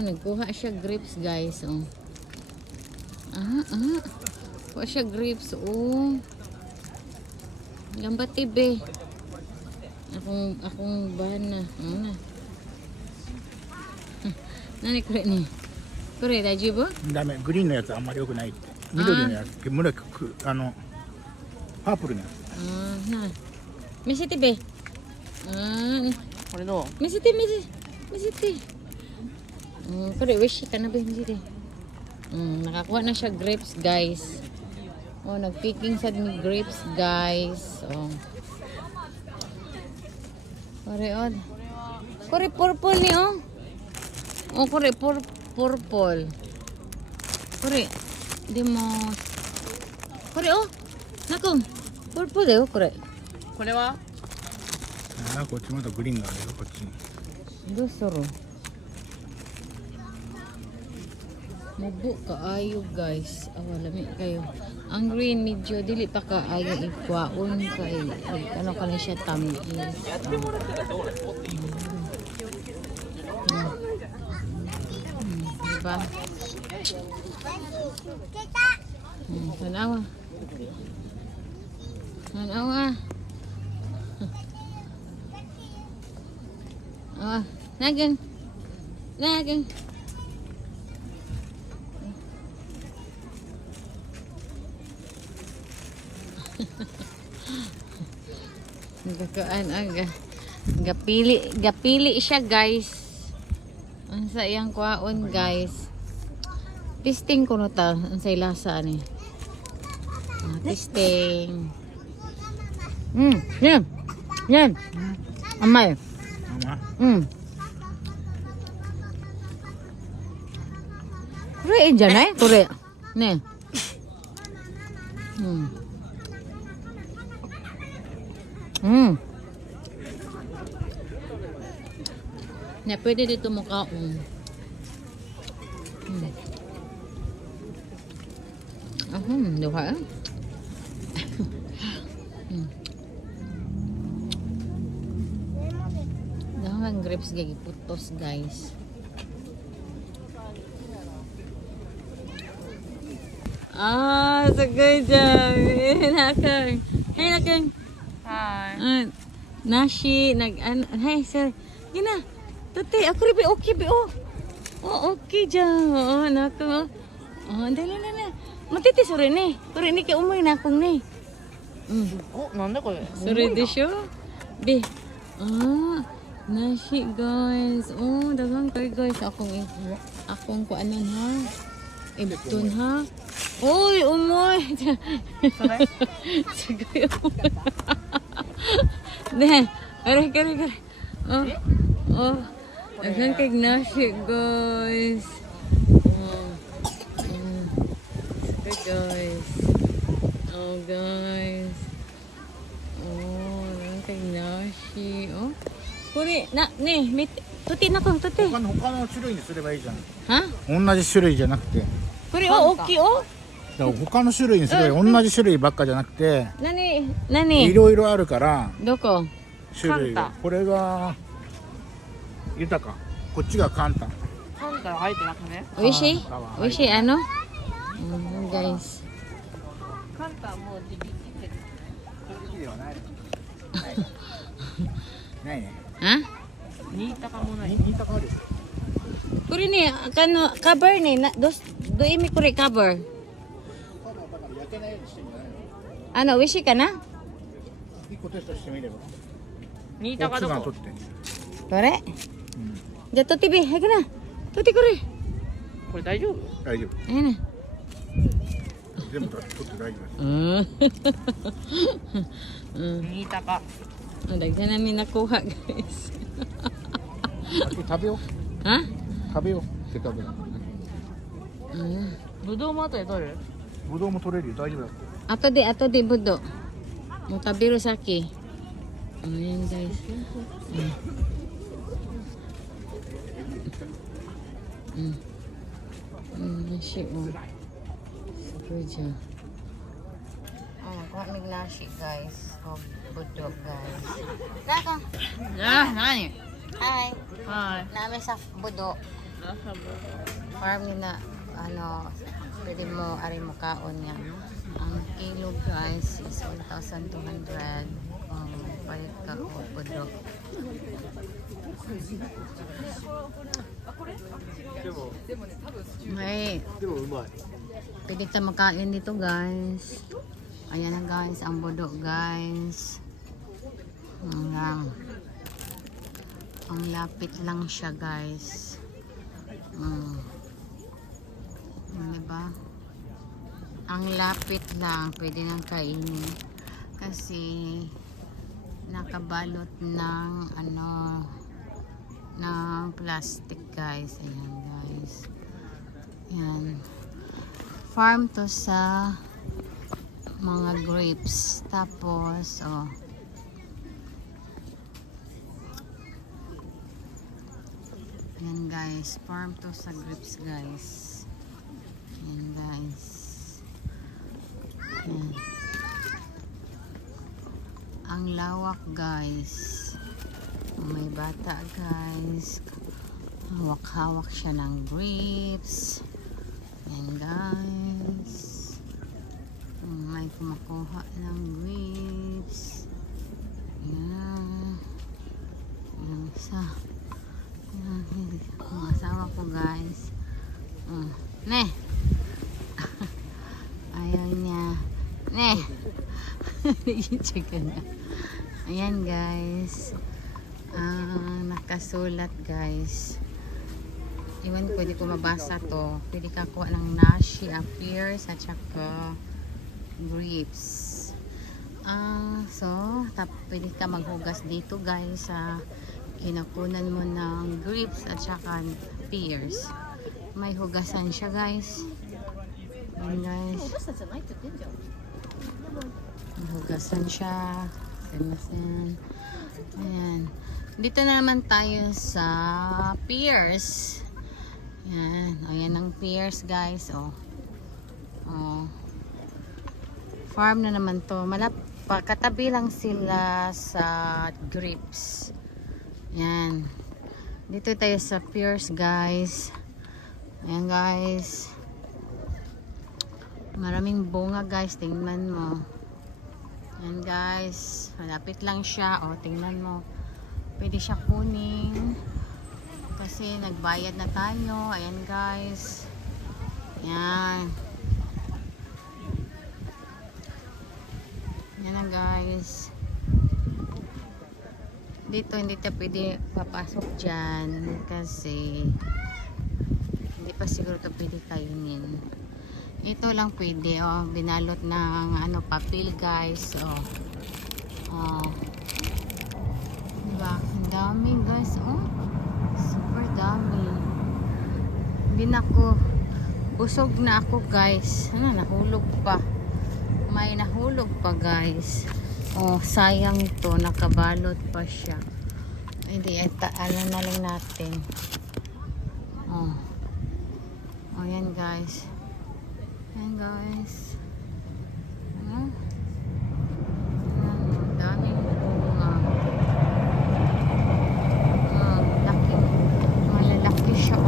Nagkuha siya grapes, guys. Oh. Kuha siya grapes. Oh. Lambat tibe. Akong bahan na. Na. Nani kore ni? Kore, dajibu? ダメ、グリーンのやつあんまり良くないって。緑のやつ、パープルのやつ。な。見せてべ。これどう？見せて。これ、wish ka na ba? Hindi de. Nakakuha na siya grapes, guys. Nagpicking sad ni grapes, guys. Kore, Kore, purple ni, Kore, purple. Kore, di mo. Kore, nakong. Purple de, kore. これは？こっちまだグリーンがあるよ、こっちに。 Dusoro. Mubo kaayo, guys. Lami kayo. Ang green medyo dili pa kaayo ikwaon kay ano kana siya tamis. Diba? Tanawa. Nagan. Gapili siya, guys. Ang sa iyang kwaon, guys. Testing ko no ta, ang sa ilasa ni. Testing. Yan. Amay. これいいんじゃない？これね。Ne, pwede dito mo kaon. Duha. Dahan grapes gagi putos, guys. So good job. Hey, nakang. Hi. Nashi, hey, sir. Gina. Tate, ako rin, okay, okay dyan. Nako. Dali. Matiti, sorry ni. Sorry ni, kaya umuwi na akong ni. なんだこれ？ Sorry di siya. Be. Nashi, guys. Dagang kayo, guys. Akong kuanan, ha. Ibton, ha. Uy, umoy. Sige, umoy. Ne, kare. Dagang kay nashi, guys. Sige, guys. Guys. Dagang kay nashi. Kuri, tuti na kong tuti. 他の種類にすればいいじゃん。 Ha? 同じ種類じゃなくて。 Kuri, okay,だから他の種類にすればいい。同じ種類ばっかじゃなくて、 Nani? いろいろあるから、 Doko? 種類がカンタ。これが豊か。こっちが簡単。カンタ入ってなくね？ Wishy? Wishy, ano? Guys. カンタはもう自力で。ないね。 Ha? 新高もない。新高あるよ。 Kuri ni, cover ni. Do imi kuri cover. 焼けないようにしてんじゃないの？ Ano, wishy ka na? 一個テストしてみれば。新高どこ？奥さん取って。 Kore? Ja, tuti be. Haga na. Tuti kuri. これ大丈夫？大丈夫。 Ayan na. 全部取って大丈夫です。新高。Daghan namin nakuha, guys. あと食べよう。 Ha? 食べよう。せっかくだ。ぶどうも後で取る？ぶどうも取れるよ。大丈夫だって。 Ato di, budo. Mutabiro saki. Ayan, guys. Nashi, Sakuja. Kuha mig nashi, guys. Budo, guys. Dako. 何？ Hi. はい。 Namin sa budo. Farm nila, ano, pwede mo, ari mo kaon yan. Ang kilo guys is 1,200. Palit ka o pudo. May, でもうまい pwede ka makain dito guys. Ayan na guys, ang budo guys. Ang lapit lang siya guys. Diba? Ang lapit lang, pwede nang kainin. Kasi nakabalot ng ano, ng plastic guys. Ayan guys. Ayan. Farm to sa mga grapes. Tapos, oh. Ayan guys. Farm to sa grapes guys. Ayan guys. Ayan. Ang lawak guys. May bata guys. Hawak-hawak siya ng grapes. Ayan guys. May kumakuha ng grapes. Ayan. Ayan isa. Ayan. Ang asawa ko guys. Ne. Ayaw niya. Ne. Nag-check na. Ayan guys. Nakasulat guys. Iwan ko, di ko mabasa to. Pwede ka kuha ng nashi, pears, at saka grapes. So, pwede ka maghugas dito guys sa kinakunan mo ng grapes at saka pears. May hugasan siya guys. Ayan guys. May hugasan siya. Ayan. Dito na naman tayo sa pears. Ayan. Ayan ang pears guys. Farm na naman to. Katabi lang sila sa grapes. Ayan. Dito tayo sa pears guys. Ayan guys. Maraming bunga guys. Tingnan mo. Ayan guys. Malapit lang siya. Tingnan mo. Pwede siya kunin. Kasi nagbayad na tayo. Ayan guys. Ayan. Ayan na guys. Dito hindi tayo pwede papasok dyan. Kasi hindi pa siguro ito pwede kainin. Ito lang pwede. Binalot ng papel guys. Diba? Ang dami guys. Super dami. Hindi na ako. Busog na ako guys. Nahulog pa. May nahulog pa guys. Sayang to. Nakabalot pa siya. Hindi. Alam na lang natin. Yan guys. Yan guys. Dami bunga. Laki. Malalaki siya.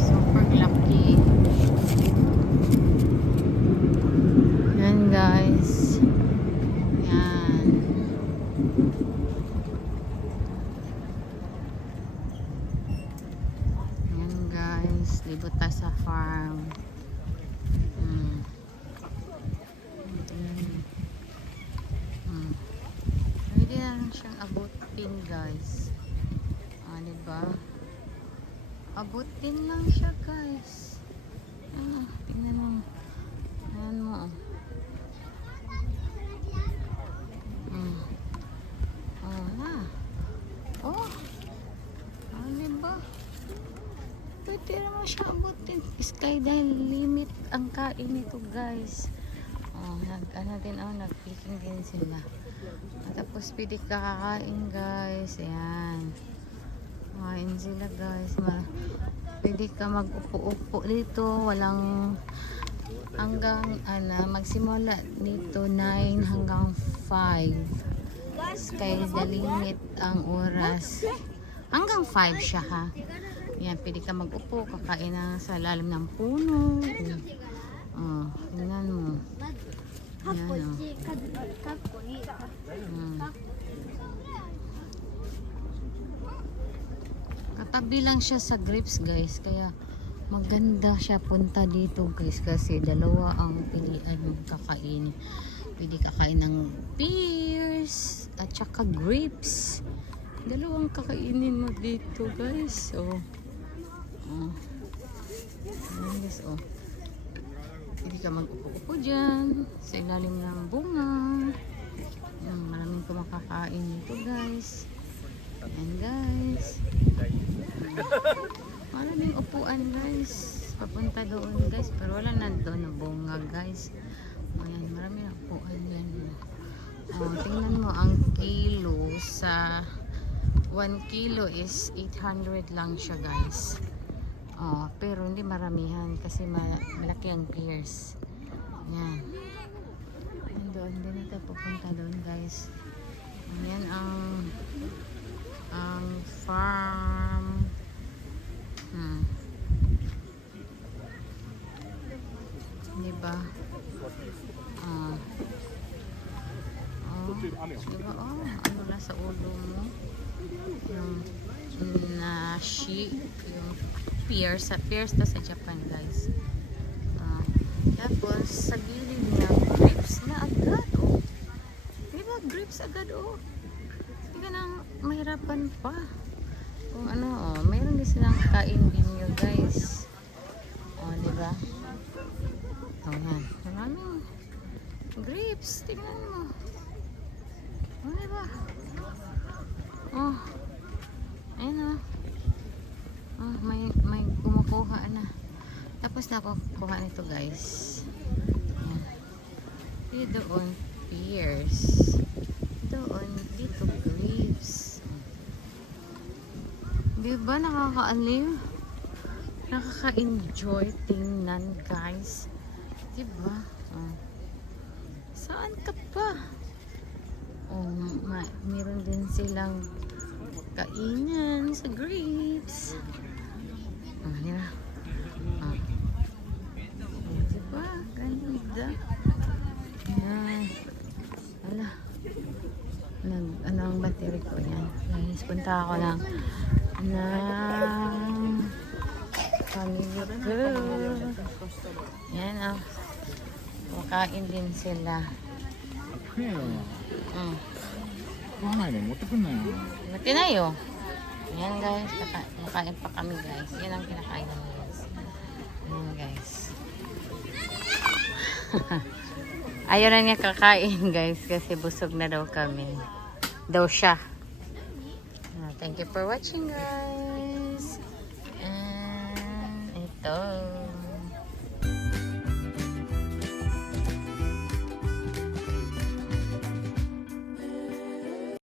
Super laki. Yan guys. Yan. Yan guys. Libot tayo sa farm. Pwede na lang siyang abutin guys. Diba? Abutin lang siya guys. Tingnan mo. Ayan mo. Diba? Pwede naman siya abutin. Sky dahil limit ang kain nito guys. Nag-picking din sila. Tapos pwede kakain guys. Ayan. Kain sila guys. Pwede ka mag-upo-upo dito. Walang hanggang magsimula dito 9 hanggang 5. Sky the limit ang oras. Hanggang 5 siya ha. Yan, pwede ka mag-upo, kakain na sa lalim ng puno. Oh, tingnan mo. Yan, oh. Katabi lang siya sa grapes guys, kaya maganda siya punta dito guys kasi dalawa ang pilian mong kakain. Pwede kakain ng pears at saka grapes. Dalawang kakainin mo dito guys. Oh. Oh. Ayan guys, oh. Pwede ka mag-upo-upo dyan sa ilalim ng bunga. Maraming kumakakain dito guys. Ayan guys. Maraming upuan guys. Papunta doon guys. Pero wala na doon na bunga guys. Ayan, maraming upuan yan. Oh, tingnan mo ang kilo sa 1 kilo is 800 lang siya guys. Oh, pero hindi maramihan kasi malaki ang pears. Ayan. Ayan doon din ito pupunta doon guys. Ayan ang farm. Diba? Diba? Oh, ano na sa ulo mo? Yung nashi, yung pears. Pears na sa Japan guys. Tapos sa gilid niya, grapes na agad. Oh. Diba? Grapes agad. Oh. Hindi ka nang mahirapan pa. Kung ano, oh, mayroon din silang kain din nyo guys. Oh, diba? Oh, yan. Maraming grapes. Tingnan mo. Oh, diba? Oh. Ayun, oh. Oh, may kumukuha na. Tapos na ako kuha nito guys. Yan. Dito doon, pears. Doon, dito grapes. Diba nakakaaliw? Nakaka-enjoy tingnan guys. Diba? Oh. Saan ka pa? Oh, meron din silang kainan sa grapes. Oh, diba? Oh. Oh, diba? Ganda. Yan. Ala. Ano ang battery ko yan? Guys, punta ako ng family ko. Yan ah. Makain din sila. 食わないの持ってくんなよ。 Mati na yun. Yan guys. Makain pa kami guys. Yan ang kinakain namin guys. Yan guys. Ayaw na niya kakain guys. Kasi busog na daw kami. Daw siya. Thank you for watching guys. And ito.